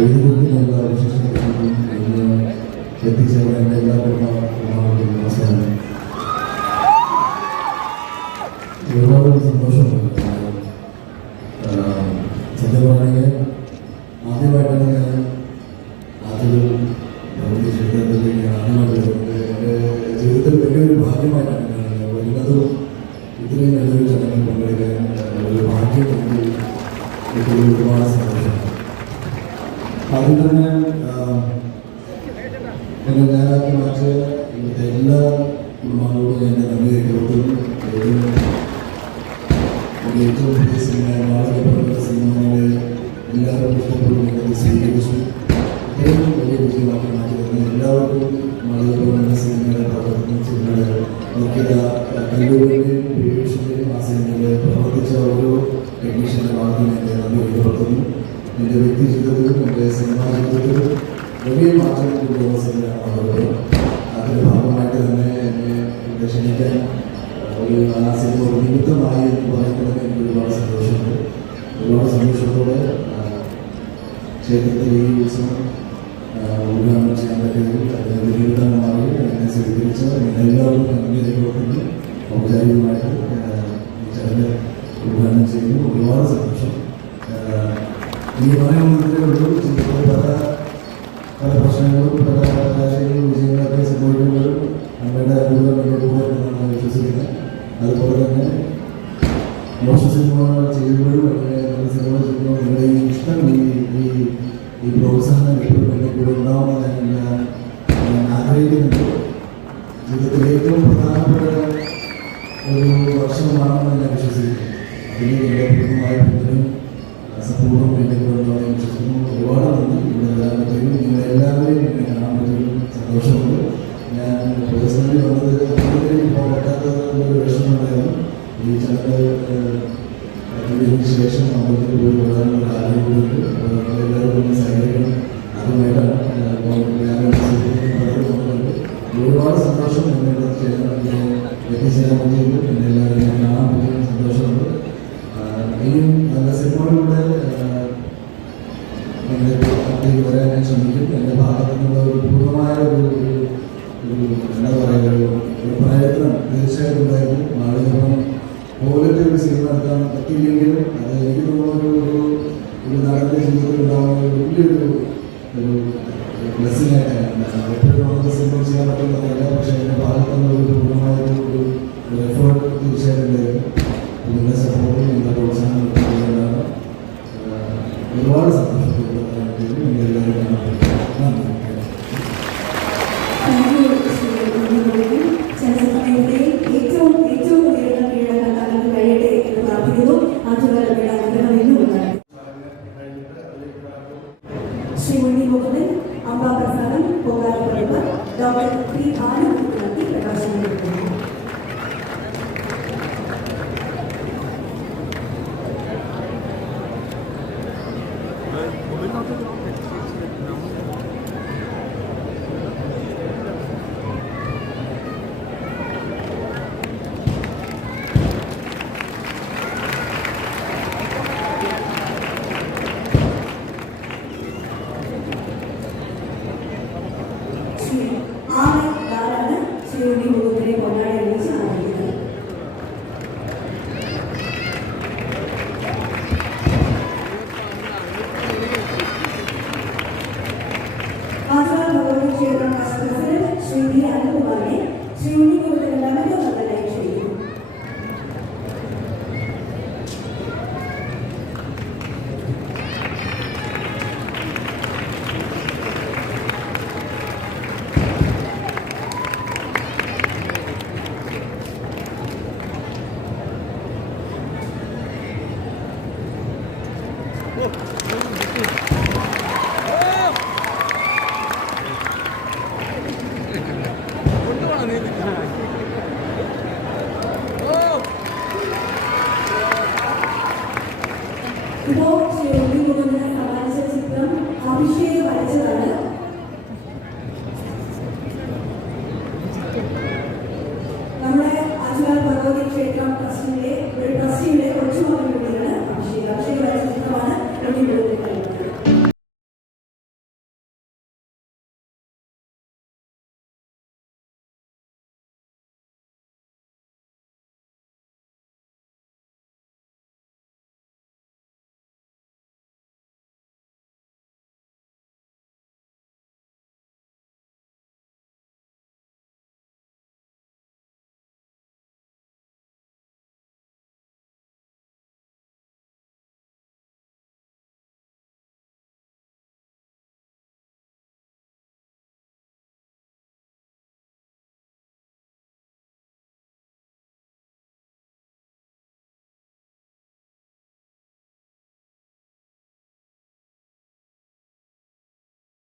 വേദികൾക്കുള്ള വിശേഷങ്ങളും എത്തിച്ചേരാൻ എല്ലാവർക്കും നമസ്കാരം. ഒരുപാട് സന്തോഷമുണ്ട്. സത്യം പറയുകയാണെങ്കിൽ ആദ്യമായിട്ടാണ് ഞാൻ ക്ഷേത്രത്തിലേക്ക് ആദ്യമായിട്ട് എൻ്റെ ജീവിതത്തിൽ വലിയൊരു ഭാഗ്യമായിട്ടാണ് കാണുന്നത്. വരുന്നതും ഇത്രയും നല്ലൊരു ചടങ്ങിൽ പങ്കെടുക്കാൻ ഒരു ഭാഗ്യം എനിക്ക് ഒരുപാട് സന്തോഷം. ആദ്യം തന്നെ എന്നെ ഞാനാക്കി മാറ്റിയ ഇവിടുത്തെ എല്ലാ കുടുംബങ്ങളോടും എൻ്റെ നന്ദി രേഖപ്പെടുത്തുന്നു. ഏറ്റവും പ്രിയ സിനിമ കല്ലൂരിൻ്റെയും ഉപയോഗിച്ചിൻ്റെയും ആ സിനിമയിൽ പ്രവർത്തിച്ച ഓരോ ടെക്നീഷ്യൻ്റെ ഭാഗത്തും എൻ്റെ നന്ദി രേഖപ്പെടുത്തുന്നു. എൻ്റെ വ്യക്തി ജീവിതത്തിലും എൻ്റെ സിനിമാ ജീവിതത്തിലും വലിയ മാറ്റങ്ങൾ കൊണ്ടുവന്ന സിനിമയാണ് അവരുടെ. അതിൻ്റെ ഭാഗമായിട്ട് തന്നെ എന്നെ ക്ഷണിക്കാൻ ഒരു ആ സിനിമ ഒരു നിമിത്തമായി എന്ന് പറയുന്നത് എനിക്ക് ഒരുപാട് സന്തോഷമുണ്ട്. ഒരുപാട് സന്തോഷത്തോടെ ക്ഷേത്രത്തിൽ ഈ ഉത്സവം ഉദ്ഘാടനം ചെയ്യാൻ പറ്റിയതിൽ അതിന് നിമിത്തമായി എന്നെ സ്വീകരിച്ച എല്ലാവർക്കും നന്ദി രേഖപ്പെടുത്തുന്നു. ഔപചാരികമായിട്ട് ഈ ചടങ്ങ് ഉദ്ഘാടനം ചെയ്യുന്നു. ഒരുപാട് സന്തോഷം. എനിക്ക് പറയാനുള്ളതേ ഉള്ളൂ. പല പ്രശ്നങ്ങളും പല രാഷ്ട്രീയ വിജയങ്ങളൊക്കെ സംഭവിക്കുമ്പോഴും നമ്മുടെ അനുഭവം എൻ്റെ കൂടെ എന്നാണ് വിശ്വസിക്കുന്നത്. അതുപോലെ തന്നെ മോശ സിനിമ ചെയ്യുമ്പോഴും അല്ലെങ്കിൽ നല്ല സിനിമ ചെയ്യുമ്പോൾ നിങ്ങളുടെ ഈ ഇഷ്ടം ഈ പ്രോത്സാഹനം എപ്പോഴും എൻ്റെ കൂടെ ഉണ്ടാവണമെന്ന് ഞാൻ ആഗ്രഹിക്കുന്നുണ്ട്. ജീവിതത്തിൽ ഏറ്റവും പ്രധാനപ്പെട്ട ഒരു വർഷമാണെന്ന് ഞാൻ വിശ്വസിക്കുന്നു. അതിന് എൻ്റെ പൂർണ്ണമായ പിന്തുണയും സപ്പോർട്ടും എൻ്റെ കൂടെ ഉണ്ടാവുമെന്ന് വിശ്വസിക്കുന്നു. ഒരുപാട് നന്ദി. ഇവിടെ വരാൻ പറ്റുകയും നിങ്ങളെല്ലാവരെയും എന്നെ കാണാൻ പറ്റുകയും സന്തോഷമുണ്ട്. ഞാൻ പേഴ്സണലി വന്നത് അതിലേക്ക് പോകാൻ പറ്റാത്തതൊരു വിഷമമുണ്ടായിരുന്നു. ഈ ചടങ്ങ് അതിന് ശേഷം നമുക്ക് പോയി വരാനുള്ള ആഗ്രഹം കൂടിയുണ്ട്. എല്ലാവരും ഒന്ന് സഹകരിക്കണം. അതുമായിട്ടാണ് ഞാൻ ഒരുപാട് സന്തോഷം. എന്നെ എത്തിച്ചേരാൻ പറ്റിയത് എന്നെ എല്ലാവരെയും കാണാൻ പറ്റിയ സന്തോഷമുണ്ട്. ഇനിയും നല്ല സിനിമകളിലൂടെ എൻ്റെ അടുത്തേക്ക് വരാൻ ഞാൻ ശ്രമിക്കും. എൻ്റെ ഭാഗത്തു നിന്നുള്ള ഒരു പൂർണ്ണമായ ഒരു എന്താ പറയുക ഒരു പ്രയത്നം തീർച്ചയായിട്ടും ഉണ്ടായിരുന്നു. ആളുകളൊപ്പം പോലത്തെ ഒരു സിനിമ എടുക്കാൻ പറ്റിയില്ലെങ്കിലും അത് എനിക്ക് തോന്നുന്ന ഒരു നടൻ്റെ ജീവിതത്തിൽ ഉണ്ടാകുന്ന വലിയൊരു ബ്ലെസ്സിംഗ് ആയിട്ടാണ്. എപ്പോഴും നമുക്ക് സിനിമ ചെയ്യാൻ പറ്റുന്നതല്ല. പക്ഷേ എൻ്റെ ഭാഗത്തു നിന്ന് ഒരു പൂർണ്ണമായ ഒരു എഫേർട്ട് തീർച്ചയായിട്ടും ഉണ്ടായിരുന്നു. നിങ്ങളുടെ സപ്പോർട്ടും നിങ്ങളുടെ പ്രോത്സാഹനം ഉണ്ടാകും. ഒരുപാട് സന്തോഷപ്പെടുന്ന എല്ലാവരും കാണാൻ പറ്റും. നന്ദി. ഏറ്റവും ഉയർന്ന കീഴടക്കാൻ കഴിയട്ടെ എന്ന് പ്രാർത്ഥിക്കുന്നു. ശ്രീ ഉണ്ണി മുകുന്ദൻ, അംബാപ്രസാദം, പൊങ്കാലപ്പറമ്പ്, ഡോക്ടർ പി ആനന്ദ് നടത്തി പ്രകാശനം നൽകുന്നു. ശ്രീ ഉണ്ണി മുകുന്ദനെ കൊണ്ടാടി അറിയിച്ച് ആരംഭിക്കുന്നത്. ആചാര ഭഗവതി ക്ഷേത്രം പ്രസിഡന്റ് ശ്രീ വി അനിൽകുമാറിനെ ശ്രീ ഉണ്ണി മുകുന്ദൻ നവീകരണത്തിനായി ക്ഷണിക്കുന്നു. ഇപ്പോൾ ശ്രീ ഉണ്ണി മുകുന്ദനെ സമ്മാനിച്ച ചിത്രം അഭിഷേക് വരച്ചതാണ്. നമ്മുടെ ആചാര ഭഗവതി ക്ഷേത്രം ട്രസ്റ്റിന്റെ